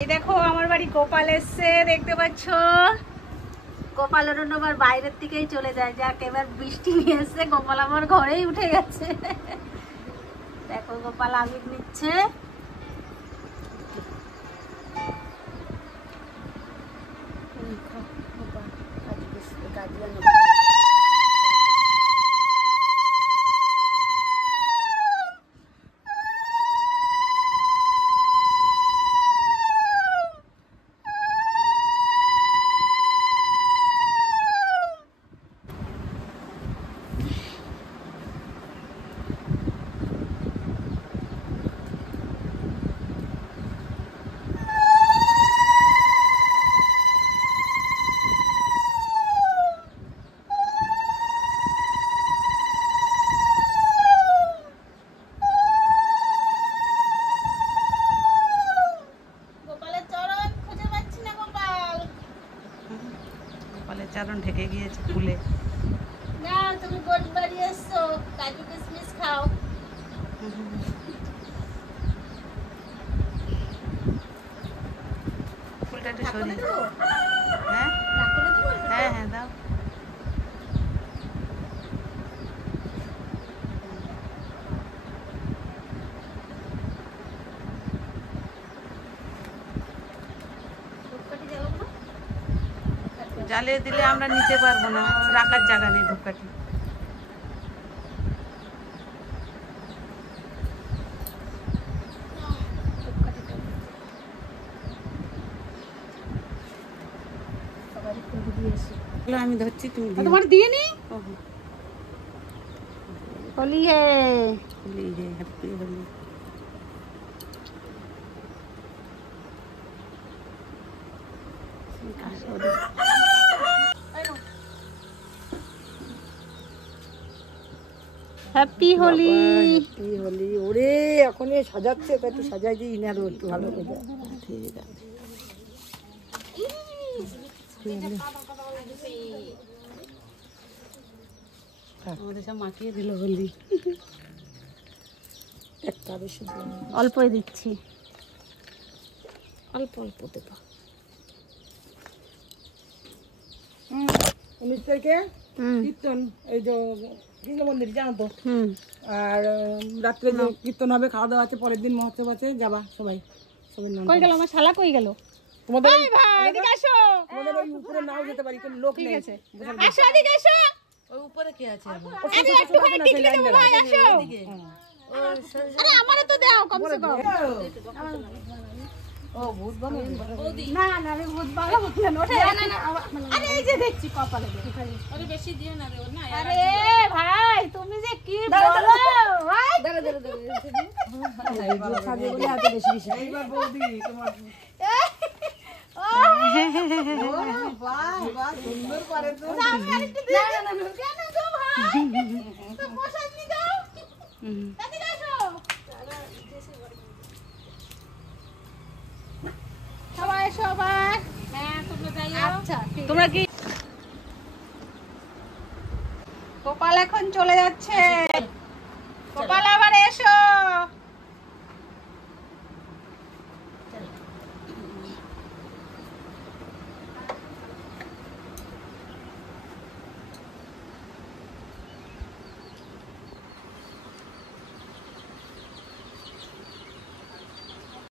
দেখো আমার বাড়ি গোপাল এসছে, দেখতে পাচ্ছ। গোপাল ওরন্য আবার বাইরের দিকেই চলে যায়, যাক এবার বৃষ্টি নিয়ে এসছে, গোপাল আমার ঘরেই উঠে গেছে। দেখো গোপাল আবির নিচ্ছে। চারণ ঢেকে গিয়েছে ফুলে। না তুমি কোন বাড়ি এসছো, কাজু কিশমিশ খাও। ফুলটা একটু সরিয়ে। হ্যাঁ হ্যাঁ হ্যাঁ দাও। জ্বালিয়ে দিলে আমরা নিতে পারবো না, রাখার জায়গা নেই ধূপকাঠি। আমি ধরছি, তুমি তোমার দিয়ে নি। হোলি হে, হোলি হে, happy Holi. Happy Holi. Happy Holi. ওরে এখন সাজাচ্ছে, একটু সাজাই দিই না, আরো একটু ভালো করে। ঠিক আছে। আমাদের সব মাখিয়ে দিল হোলি। একটা বেশি অল্পই দিচ্ছি, অল্প অল্প দেবো। 19 তারিখে কীর্তন, এই যে কৃষ্ণ মন্দির জানো তো। আর রাত্রে যে কীর্তন হবে, খাওয়া দাওয়া আছে, পরের দিন মহোৎসব আছে, যাবা সবাই। সবাই কই গেল আমার শালা, কই গেল? তোমাদের ভাই এদিকে আসো। তোমাদের ওই উপরে নাও যেতে পারি, কোনো লোক নেই। আসো এদিকে আসো। ওই উপরে কি আছে? আরে একটুখানি টিকলি দেবো ভাই, আসো। আরে আমারে তো দাও কমসে কম। ও ভূত বানো? না না আমি ভূত বানাবো না। না না আরে এই যে দেখছি কপালে একটুখানি। আরে বেশি দিও না রে না। আরে ভাই তুমি যে কি বলো ভাই। দাঁড়া দাঁড়া দাঁড়া, এই ভূত খাবে বলে এত বেশি বেশি। এইবার বৌদি তোমার বাহ বাহ, সুন্দর করে তো। না না না কেন গো ভাই, তো প্রসাদ নি দাও। এদিকে আসো সবাই, সবাই। হ্যাঁ তোমরা যাইও। আচ্ছা তোমরা কি গোপাল এখন চলে যাচ্ছে। গোপাল আবার এসো।